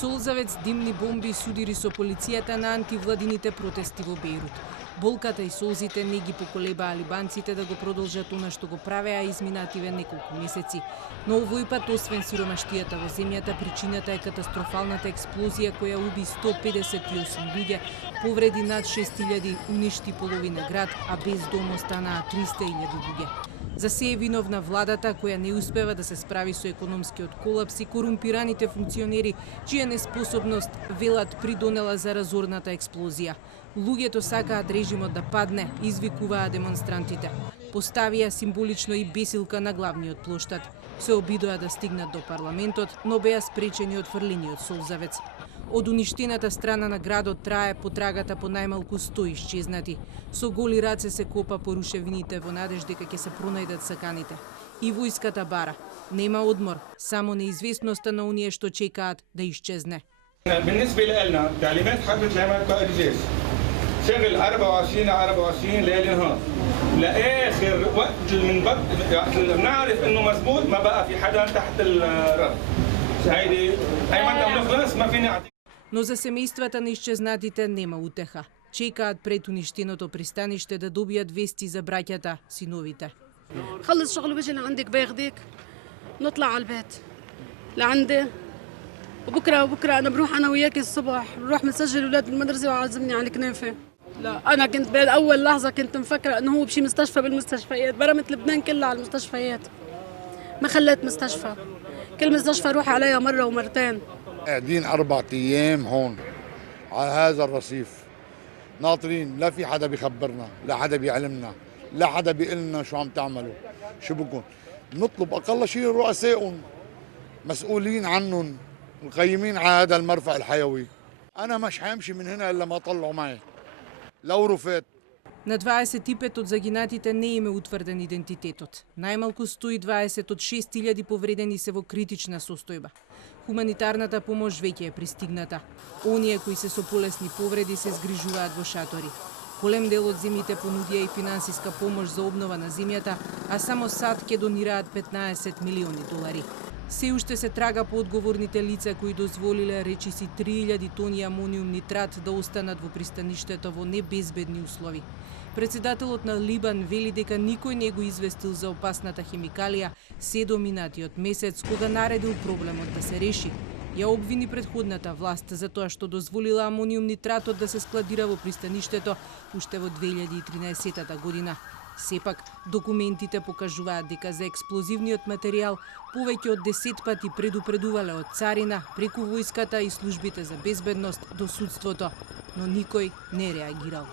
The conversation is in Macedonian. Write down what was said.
Солзавец, димни бомби, судири со полицијата на антивладините протести во Бејрут. Болката и солзите не ги поколебаа албанците да го продолжат она што го правеа изминативе неколку месеци. Но овој пат, освен сиромаштијата во земјата, причината е катастрофалната експлозија која уби 158 луѓе, повреди над 6000, уништи половина град, а без дом останаа 300.000 луѓе. За се е виновна владата која не успева да се справи со економскиот колапс и корумпираните функционери, чија неспособност, велат, придонела за разорната експлозија. Луѓето сакаат режимот да падне, извикуваа демонстрантите. Поставија символично и бесилка на главниот плоштад. Се обидоа да стигнат до парламентот, но беа спречени од фрлениот Солзавец. Од уништената страна на градот трае потрагата по најмалку 100 исчезнати. Со голи раце се копа по рушевините во надеж дека ќе се пронајдат саканите. И војската бара. Нема одмор, само неизвестноста на оние што чекаат да исчезне. بالنسبة لنا تعليمات حرب العمل قائد الجيش شغل 24 ليلة نهار لآخر وقت من بنعرف إنه مزبوط ما بقى في حدا تحت الرب هيدي أي ما نخلص ما فيني أعطيك. Но за семејствата на исчезнатите нема утеха. Чекаат пред уништеното пристаниште да добијат вести за браќата, синовите. خلص شغل وبجي لعندك باخدك نطلع على البيت لعندي وبكره انا بروح انا وياك الصبح بنروح بنسجل الاولاد بالمدرسه وعازمني على الكنافه. لا انا كنت باول لحظه كنت مفكره انه هو بشي مستشفى بالمستشفيات، برمت لبنان كلها على المستشفيات، ما خليت مستشفى، كل مستشفى روح عليها مره ومرتين. قاعدين 4 أيام هون على هذا الرصيف ناطرين، لا في حدا بيخبرنا، لا حدا بيعلمنا، لا حدا بيقلنا شو عم تعملوا، شو بكون. نطلب اقل شيء رؤسائهم مسؤولين عنهم مقيمين على هذا المرفأ الحيوي. انا مش حامشي من هنا الا ما طلعوا معي لو رفات. На 25 од загинатите не им е утврден идентитетот. Најмалку 120 од 6000 повредени се во критична состојба. Хуманитарната помош веќе е пристигната. Оние кои се со полесни повреди се згрижуваат во шатори. Голем дел од земјите понудија и финансиска помош за обнова на земјата, а само САД ќе донираат $15 милиони. Се уште се трага по одговорните лица кои дозволиле речиси 3000 тони амониум нитрат да останат во пристаништето во небезбедни услови. Председателот на Либан вели дека никој не го известил за опасната хемикалија се до минатиот месец, кога наредил проблемот да се реши. Ја обвини предходната власт за тоа што дозволила амониум нитратот да се складира во пристаништето уште во 2013 година. Сепак, документите покажуваат дека за експлозивниот материјал повеќе од 10 пати предупредувале од царина, преку војската и службите за безбедност до судството, но никој не реагирал.